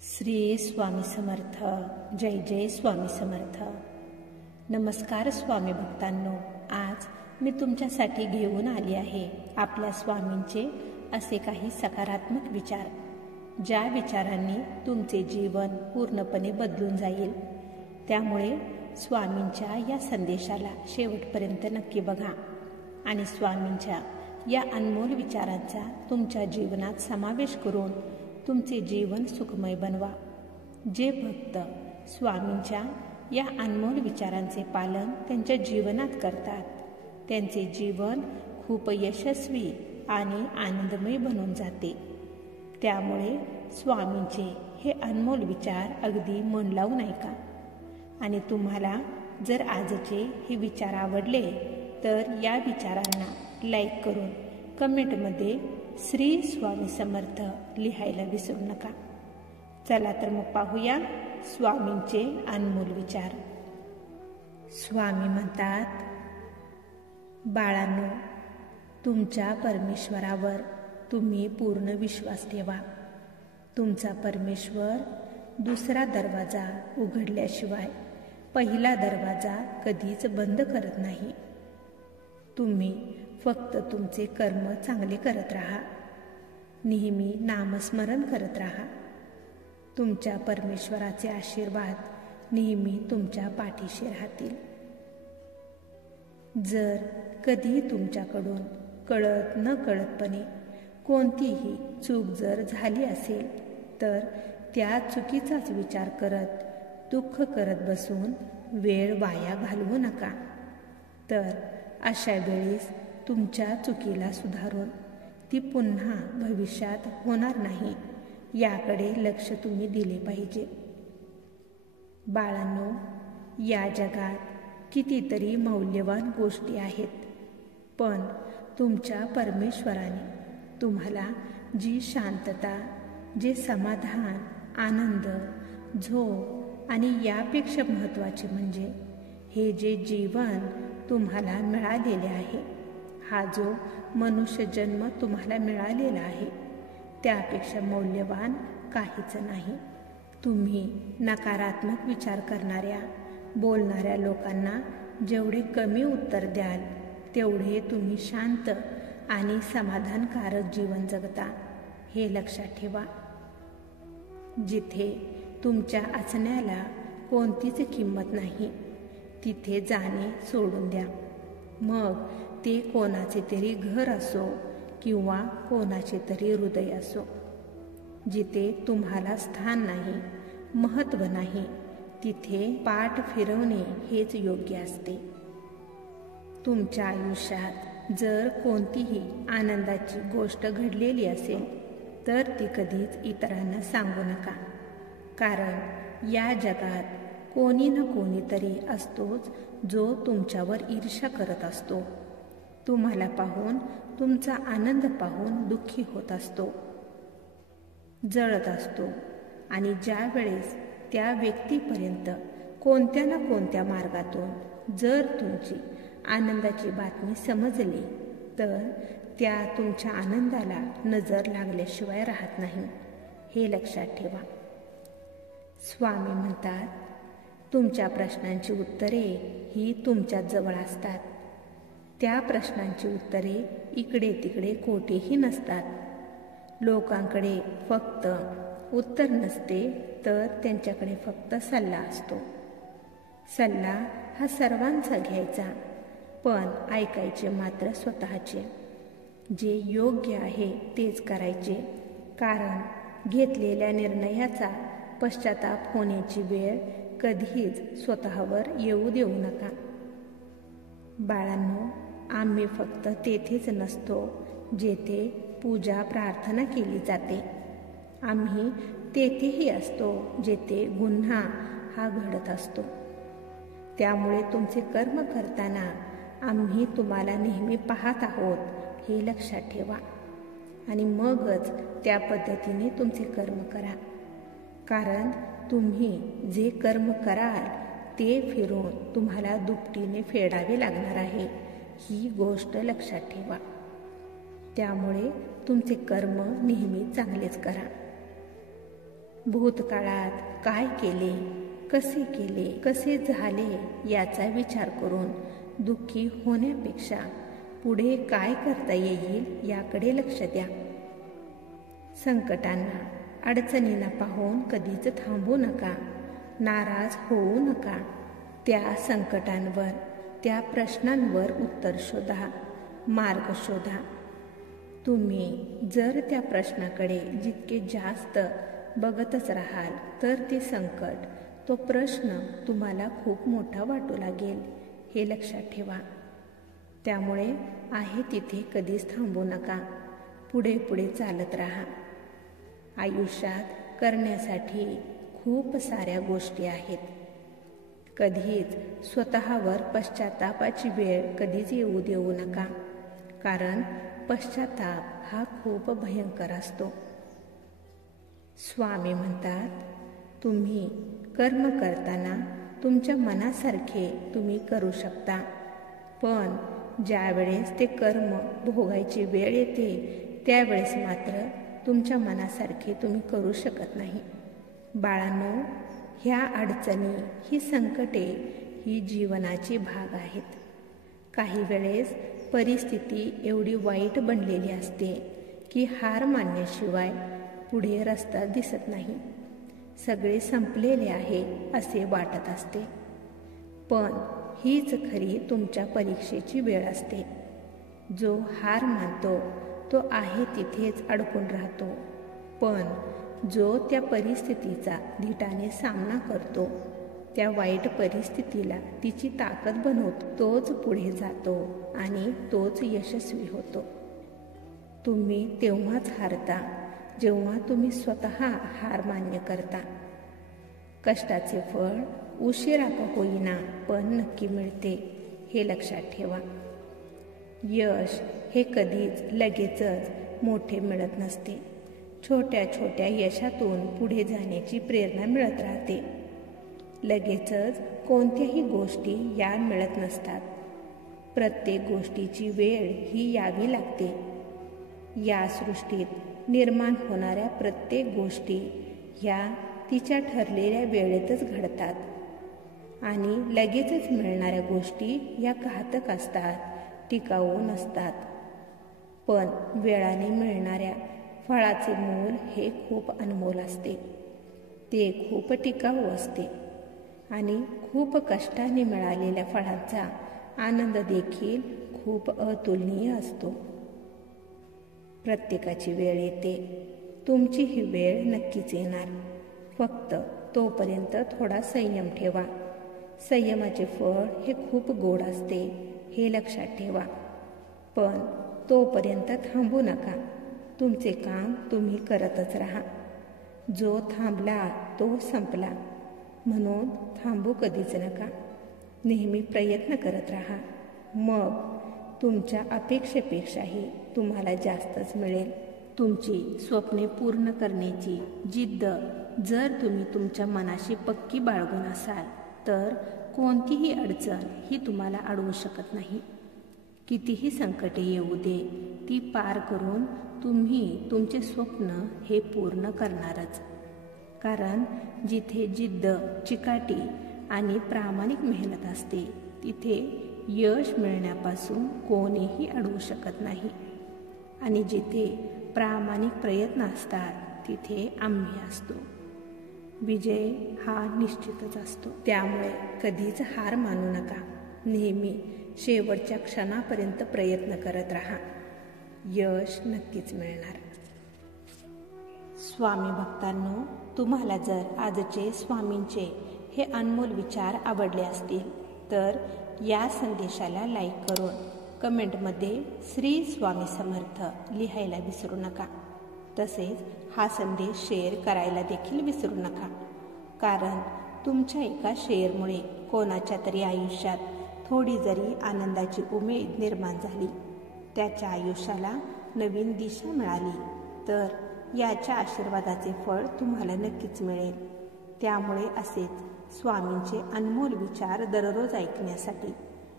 श्री स्वामी समर्थ. जय जय स्वामी समर्थ. नमस्कार स्वामी भक्तांनो. आज मी तुमच्यासाठी घेऊन आली आहे आपल्या स्वामींचे असे काही सकारात्मक विचार, ज्या विचारांनी तुमचे जीवन पूर्णपणे बदलून जाईल. त्यामुळे स्वामींच्या या संदेशाला शेवटपर्यंत नक्की बघा आणि स्वामींच्या या अनमोल विचारांचा तुमच्या जीवनात समावेश करून तुमचे जीवन सुखमय बनवा. जे भक्त स्वामींच्या या अनमोल विचारांचे पालन त्यांच्या जीवनात करतात, त्यांचे जीवन खूप यशस्वी आणि आनंदमय बनून जाते. त्यामुळे स्वामींचे हे अनमोल विचार अगदी मन लावून ऐका. आणि तुम्हाला जर आजचे हे विचार आवडले तर या विचारांना लाईक करून कमेंटमध्ये श्री स्वामी समर्थ लिहायला विसरू नका. चला तर मग पाहूया स्वामींचे अनमोल विचार. स्वामी म्हणतात, बाळांनो, तुमच्या परमेश्वरावर तुम्ही पूर्ण विश्वास ठेवा. तुमचा परमेश्वर दुसरा दरवाजा उघडल्याशिवाय पहिला दरवाजा कधीच बंद करत नाही. तुम्ही फक्त तुमचे कर्म चांगले करत राहा. नेहमी नामस्मरण करत राहा. तुमच्या परमेश्वराचे आशीर्वाद नेहमी तुमच्या पाठीशी राहतील. जर कधी तुमच्याकडून कळत न कळतपणे कोणतीही चूक जर झाली असेल तर त्या चुकीचाच विचार करत दुःख करत बसून वेळ वाया घालवू नका. तर अशा वेळेस तुमच्या चुकीला सुधारून ती पुन्हा भविष्यात होणार नाही याकडे लक्ष तुम्ही दिले पाहिजे. बाळांनो, या जगात कितीतरी मौल्यवान गोष्टी आहेत, पण तुमच्या परमेश्वराने तुम्हाला जी शांतता, जे समाधान, आनंद, झोप आणि यापेक्षा महत्त्वाचे म्हणजे हे जे जीवन तुम्हाला मिळालेले आहे, हा जो मनुष्य जन्म तुम्हाला मिळालेला आहे त्यापेक्षा मौल्यवान काहीच नाही. तुम्ही नकारात्मक विचार करणाऱ्या, बोलणाऱ्या लोकांना जेवढे कमी उत्तर द्याल तेवढे तुम्ही शांत आणि समाधानकारक जीवन जगता, हे लक्षात ठेवा. जिथे तुमच्या असण्याला कोणतीच किंमत नाही तिथे जाणे सोडून द्या. मग ते कोणाचे तरी घर असो किंवा कोणाचे तरी हृदय असो. जिथे तुम्हाला स्थान नाही, महत्त्व नाही, तिथे पाठ फिरवणे हेच योग्य असते. तुमच्या आयुष्यात जर कोणतीही आनंदाची गोष्ट घडलेली असेल तर ती कधीच इतरांना सांगू नका. कारण या जगात कोणी ना कोणीतरी असतोच जो तुमच्यावर ईर्ष्या करत असतो. तुम्हाला पाहून, तुमचा आनंद पाहून दुःखी होत असतो, जळत असतो. आणि ज्या वेळेस त्या व्यक्तीपर्यंत कोणत्या ना कोणत्या मार्गातून जर तुमची आनंदाची बातमी समजली तर त्या तुमच्या आनंदाला नजर लागल्याशिवाय राहत नाही, हे लक्षात ठेवा. स्वामी म्हणतात, तुमच्या प्रश्नांची उत्तरे ही तुमच्याच जवळ असतात. त्या प्रश्नांची उत्तरे इकडे तिकडे कोठेही नसतात. लोकांकडे फक्त उत्तर नसते तर त्यांच्याकडे फक्त सल्ला असतो. सल्ला हा सर्वांचा घ्यायचा, पण ऐकायचे मात्र स्वतःचे. जे योग्य आहे तेच करायचे, कारण घेतलेल्या निर्णयाचा पश्चाताप होण्याची वेळ कधीच स्वतःवर येऊ देऊ नका. बाळांनो, आम्ही फक्त तेथेच नसतो जेथे पूजा प्रार्थना केली जाते. आम्ही तेथेही असतो जेथे गुन्हा हा घडत असतो. त्यामुळे तुमचे कर्म करताना आम्ही तुम्हाला नेहमी पाहत आहोत, हे लक्षात ठेवा. आणि मगच त्या पद्धतीने तुमचे कर्म करा. कारण तुम्ही जे कर्म कराल ते फिरून तुम्हाला दुपटीने फेडावे लागणार आहे, ही गोष्ट लक्षात ठेवा. त्यामुळे तुमचे कर्म नेहमी चांगलेच करा. भूतकाळात काय केले, कसे झाले याचा विचार करून दुःखी होण्यापेक्षा पुढे काय करता येईल याकडे लक्ष द्या. संकटांना, अडचणींना पाहून कधीच थांबू नका, नाराज होऊ नका. त्या संकटांवर, त्या प्रश्नांवर उत्तर शोधा, मार्ग शोधा. तुम्ही जर त्या प्रश्नाकडे जितके जास्त बघतच राहाल तर ते संकट, तो प्रश्न तुम्हाला खूप मोठा वाटू लागेल, हे लक्षात ठेवा. त्यामुळे आहे तिथे कधीच थांबू नका, पुढे पुढे चालत राहा. आयुष्यात करण्यासाठी खूप साऱ्या गोष्टी आहेत. कधीच स्वतःवर पश्चातापाची वेळ कधीच येऊ देऊ नका, कारण पश्चाताप हा खूप भयंकर असतो. स्वामी म्हणतात, तुम्ही कर्म करताना तुमच्या मनासारखे तुम्ही करू शकता, पण ज्यावेळेस ते कर्म भोगायची वेळ येते त्यावेळेस मात्र तुमच्या मनासारखे तुम्ही करू शकत नाही. बाळांनो, ह्या अडचणी, ही संकटे ही जीवनाची भाग आहेत. काही वेळेस परिस्थिती एवढी वाईट बनलेली असते की हार मानण्याशिवाय पुढे रस्ता दिसत नाही. सगळे संपलेले आहे असे वाटत असते. पण हीच खरी तुमच्या परीक्षेची वेळ असते. जो हार मानतो तो आहे तिथेच अडकून राहतो, पण जो त्या परिस्थितीचा धीटाने सामना करतो, त्या वाईट परिस्थितीला तिची ताकद बनवतो, तोच पुढे जातो आणि तोच यशस्वी होतो. तुम्ही तेव्हाच हारता जेव्हा तुम्ही स्वतः हार मान्य करता. कष्टाचे फळ उशिरा का होईना पण नक्की मिळते, हे लक्षात ठेवा. यश हे कधीच लगेचच मोठे मिळत नसते. छोट्या छोट्या यशातून पुढे जाण्याची प्रेरणा मिळत राहते. लगेचच कोणत्याही गोष्टी या मिळत नसतात. प्रत्येक गोष्टीची वेळ ही यावी लागते. या सृष्टीत निर्माण होणाऱ्या प्रत्येक गोष्टी ह्या तिच्या ठरलेल्या वेळेतच घडतात आणि लगेचच मिळणाऱ्या गोष्टी या घातक असतात, टिकाऊ नसतात. पण वेळाने मिळणाऱ्या फळाचे मोल हे खूप अनमोल असते. ते खूप टिकाऊ असते आणि खूप कष्टाने मिळालेल्या फळांचा आनंद देखील खूप अतुलनीय असतो. प्रत्येकाची वेळ येते. तुमची ही वेळ नक्कीच येणार. फक्त तोपर्यंत थोडा संयम ठेवा. संयमाचे फळ हे खूप गोड असते, हे लक्षात ठेवा. पण तोपर्यंत थांबू नका. तुमचे काम तुम्ही करतच राहा. जो थांबला तो संपला, म्हणून थांबू कधीच नका. नेहमी प्रयत्न करत राहा. मग तुमच्या अपेक्षेपेक्षाही तुम्हाला जास्तच मिळेल. तुमची स्वप्ने पूर्ण करण्याची जिद्द जर तुम्ही तुमच्या मनाशी पक्की बाळगून असाल तर कोणतीही अडचण ही तुम्हाला अडवू शकत नाही. कितीही संकटे येऊ दे, ती पार करून तुम्ही तुमचे स्वप्न हे पूर्ण करणारच. कारण जिथे जिद्द, चिकाटी आणि प्रामाणिक मेहनत असते तिथे यश मिळण्यापासून कोणीही अडवू शकत नाही. आणि जिथे प्रामाणिक प्रयत्न असतात तिथे आम्ही असतो. विजय हा निश्चितच असतो. त्यामुळे कधीच हार मानू नका. नेहमी शेवटच्या क्षणापर्यंत प्रयत्न करत राहा. यश नक्कीच मिळणार. स्वामी भक्तांनो, तुम्हाला जर आजचे स्वामींचे हे अनमोल विचार आवडले असतील तर या संदेशाला लाईक करून कमेंटमध्ये श्री स्वामी समर्थ लिहायला विसरू नका. तसेच हा संदेश शेअर करायला देखील विसरू नका. कारण तुमच्या एका शेअरमुळे कोणाच्या तरी आयुष्यात थोडी जरी आनंदाची उमेद निर्माण झाली, त्याच्या आयुष्याला नवीन दिशा मिळाली तर याच्या आशीर्वादाचे फळ तुम्हाला नक्कीच मिळेल. त्यामुळे असेच स्वामींचे अनमोल विचार दररोज ऐकण्यासाठी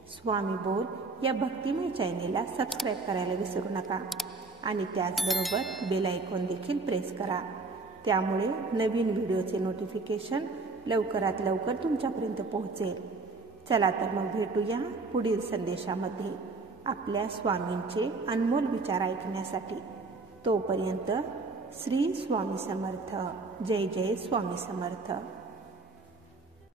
स्वामी बोल या भक्तिमय चॅनेलला सबस्क्राईब करायला विसरू नका आणि त्याचबरोबर बेल आयकॉन देखील प्रेस करा. त्यामुळे नवीन व्हिडिओचे नोटिफिकेशन लवकरात लवकर तुमच्यापर्यंत पोहोचेल. चला तर मग भेटूया पुढील संदेशामध्ये आपल्या स्वामींचे अनमोल विचार ऐकण्यासाठी. तोपर्यंत श्री स्वामी समर्थ. जय जय स्वामी समर्थ.